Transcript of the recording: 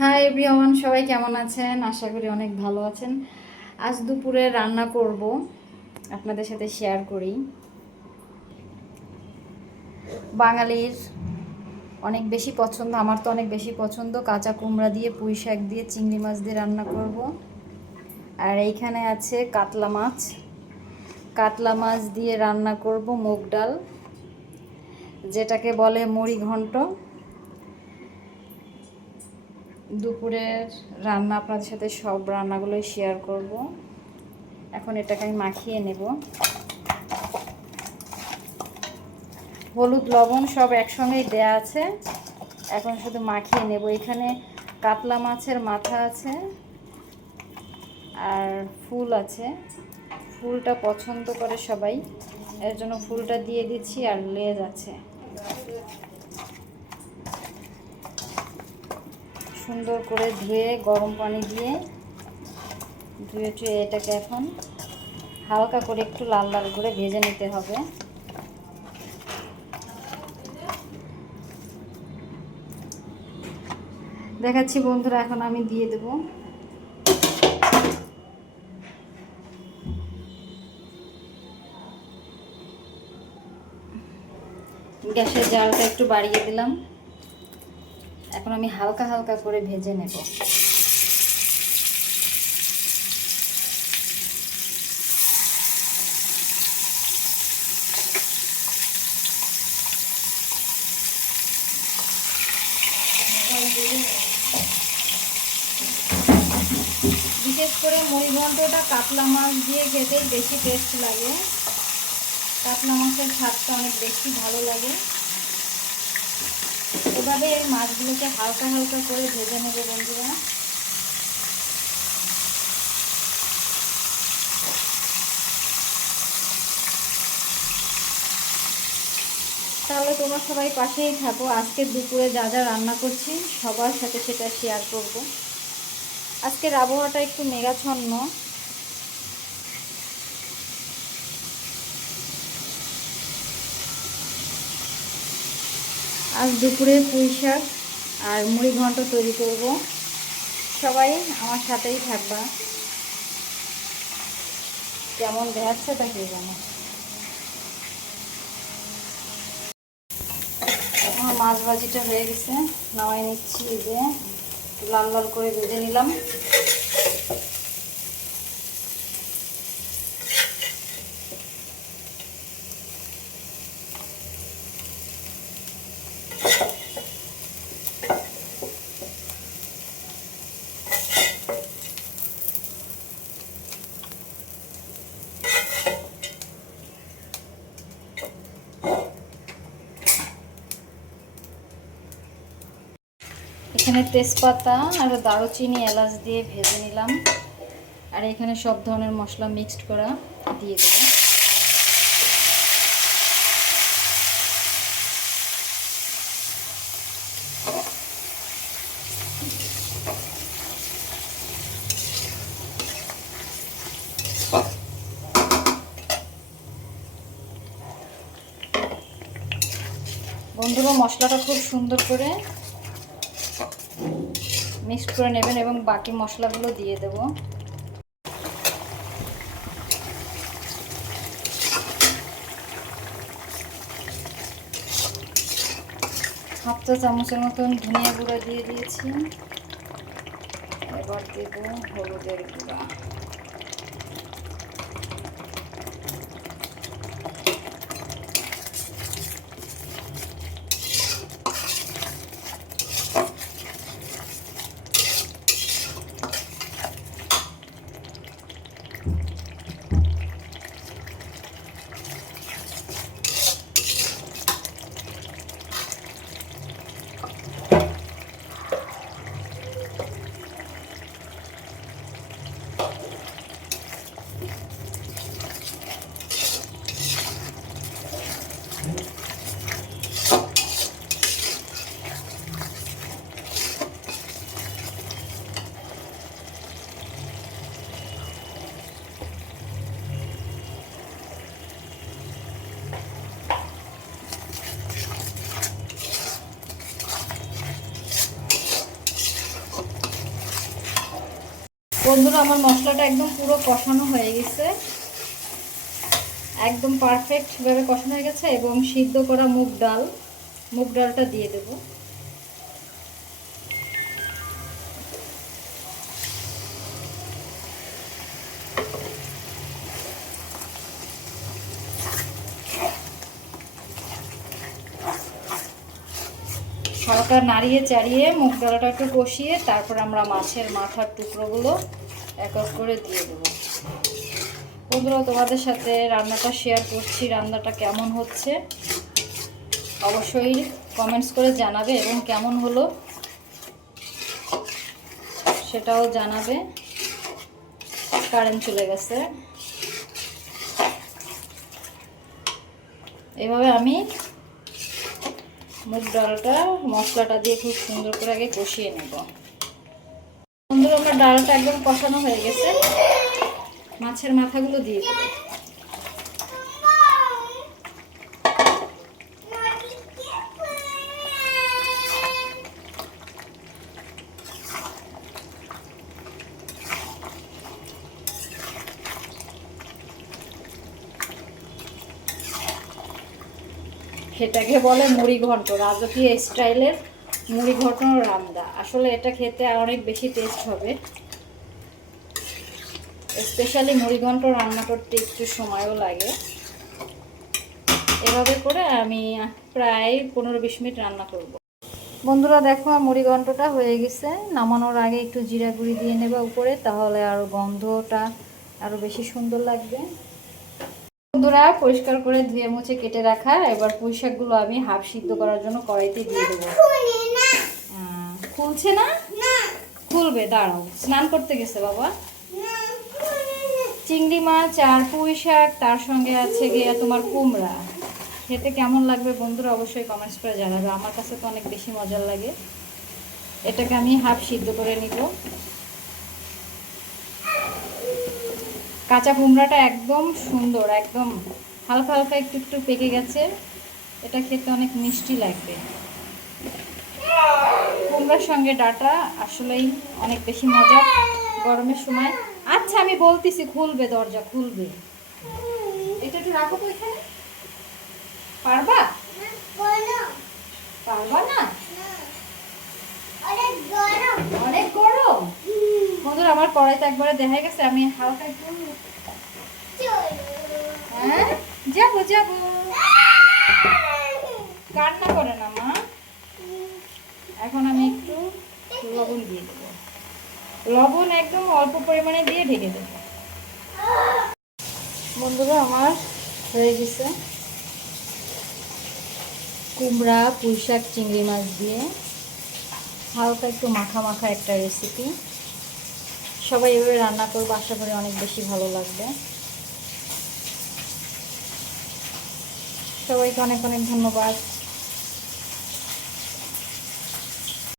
Hi everyone, সবাই কেমন আছেন? আশা করি অনেক ভালো আছেন। আজ দুপুরে রান্না করব, আপনাদের সাথে শেয়ার করি। বাঙালির অনেক বেশি পছন্দ, আমার তো অনেক বেশি পছন্দ, কাঁচা কুমড়া দিয়ে, পুঁই শাক দিয়ে, চিংড়ি মাছ দিয়ে রান্না করব। আর এইখানে আছে কাতলা মাছ। কাতলা মাছ দিয়ে রান্না করব মুগ ডাল, যেটাকে বলে মুড়ি ঘন্ট। দুপুরের রান্না আপনাদের সাথে সব রান্নাগুলোই শেয়ার করব। এখন এটাকে আমি মাখিয়ে নেব। হলুদ লবণ সব একসঙ্গেই দেয়া আছে, এখন শুধু মাখিয়ে নেব। এখানে কাতলা মাছের মাথা আছে আর ফুল আছে। ফুলটা পছন্দ করে সবাই, এর জন্য ফুলটা দিয়ে দিচ্ছি। আর লেজ আছে, সুন্দর করে ধুয়ে গরম পানি দিয়ে ধুয়ে এটাকে এখন হালকা করে একটু লাল লাল করে ভেজে নিতে হবে। দেখাচ্ছি বন্ধুরা, এখন আমি দিয়ে দেব। গ্যাসের জালটা একটু বাড়িয়ে দিলাম। এখন আমি হালকা হালকা করে ভেজে নেব। বিশেষ করে মুড়ি ঘন্টটা কাতলা মাছ দিয়ে খেতেই বেশি টেস্ট লাগে। কাতলা মাছের স্বাদটা অনেক বেশি ভালো লাগে। এভাবে মাছগুলোকে হালকা হালকা করে ভেজে নেব বন্ধুরা। তাহলে তোমরা সবাই পাশেই থাকো। আজকে দুপুরে যা যা রান্না করছি সবার সাথে সেটা শেয়ার করব। আজকের আবহাওয়াটা একটু মেঘাচ্ছন্ন। আজ দুপুরে পুঁই শাক আর মুড়ি ঘন্ট তৈরি করব। সবাই আমার সাথেই থাকবা। কেমন দেখাচ্ছে তা কে জানে। আমার মাছ ভাজিটা হয়ে গেছে, নামাই নিচ্ছি। এই যে লাল লাল করে ভেজে নিলাম। এখানে তেজপাতা আর দারুচিনি এলাচ দিয়ে ভেজে নিলাম। আর এখানে সব ধরনের মশলা মিক্সড করা দিয়ে দেব। বন্ধুরা, মশলাটা খুব সুন্দর করে মিক্সড করে নেবেন এবং বাকি মশলাগুলো দিয়ে দেব। হাফ চা চামচের মতন ধনিয়া গুঁড়া দিয়ে দিয়েছি। এবার দেব হলুদের গুঁড়া। বন্ধুরা আমার মশলাটা একদম পুরো কষানো হয়ে গেছে, একদম পারফেক্টভাবে কষানো হয়ে গেছে। এবং সিদ্ধ করা মুগ ডালটা দিয়ে দেব। হালকা নাড়িয়ে চাড়িয়ে মুগ ডালটা একটু কষিয়ে তারপর আমরা মাছের মাথার টুকরোগুলো এক এক করে দিয়ে দেবো। বন্ধুরা, তোমাদের সাথে রান্নাটা শেয়ার করছি, রান্নাটা কেমন হচ্ছে অবশ্যই কমেন্টস করে জানাবে, এবং কেমন হলো সেটাও জানাবে। কারেন্ট চলে গেছে। এভাবে আমি মুগ ডালটা মশলাটা দিয়ে খুব সুন্দর করে আগে কষিয়ে নেব। বন্ধুরা, আমার ডালটা একদম কষানো হয়ে গেছে, মাছের মাথাগুলো দিয়ে দেব। এটাকে বলে মুড়ি ঘন্ট, রাজকীয় স্টাইলের মুড়ি ঘন্ট রান্না। আসলে এটা খেতে অনেক বেশি টেস্ট হবে। স্পেশালি মুড়ি ঘন্ট রান্না করতে একটু সময়ও লাগে। এভাবে করে আমি প্রায় 15-20 মিনিট রান্না করব। বন্ধুরা দেখো, মুড়ি ঘন্টটা হয়ে গেছে। নামানোর আগে একটু জিরা গুঁড়ি দিয়ে নেবা উপরে, তাহলে আর গন্ধটা আরও বেশি সুন্দর লাগবে। বন্ধুরা, পরিষ্কার করে ধুয়ে মুছে কেটে রাখা এবার পুঁই শাকগুলো আমি হাফ সিদ্ধ করার জন্য কড়াইতে দিয়ে দেবো। খুলছে না? খুলবে, দাঁড়াও, স্নান করতে গেছে বাবা। চিংড়ি মাছ আর পুঁই শাক, তার সঙ্গে আছে গিয়ে তোমার কুমড়া। খেতে কেমন লাগবে বন্ধুরা অবশ্যই কমেন্টস করে জানাবে। আমার কাছে তো অনেক বেশি মজার লাগে। এটাকে আমি হাফ সিদ্ধ করে নিব। কাঁচা কুমড়াটা একদম সুন্দর, একদম হালকা হালকা একটু একটু পেকে গেছে। এটা খেতে অনেক মিষ্টি লাগবে। কুমড়ার সঙ্গে ডাটা আসলেই অনেক বেশি মজা গরমের সময়। আচ্ছা, আমি বলতেছি, খুলবে, দরজা খুলবে। এটা একটু রাখো তো এখানে। পারবা? পারবা না? অনেক গরম। বন্ধুরা, আমার কড়াইতে একবারে দেখা গেছে। আমি হালকা একটু, হ্যাঁ যাবো যাবো, কান্না করে না মা। এখন আমি একটু লবণ দিয়ে দেবো। লবণ একদম অল্প পরিমাণে দিয়ে ঢেকে দেবো। বন্ধুরা, আমার হয়ে গেছে কুমড়া, পুঁই শাক, চিংড়ি মাছ দিয়ে হালকা একটু মাখা মাখা একটা রেসিপি। সবাই এভাবে রান্না করবো, আশা করি অনেক বেশি ভালো লাগবে। সবাইকে অনেক অনেক ধন্যবাদ।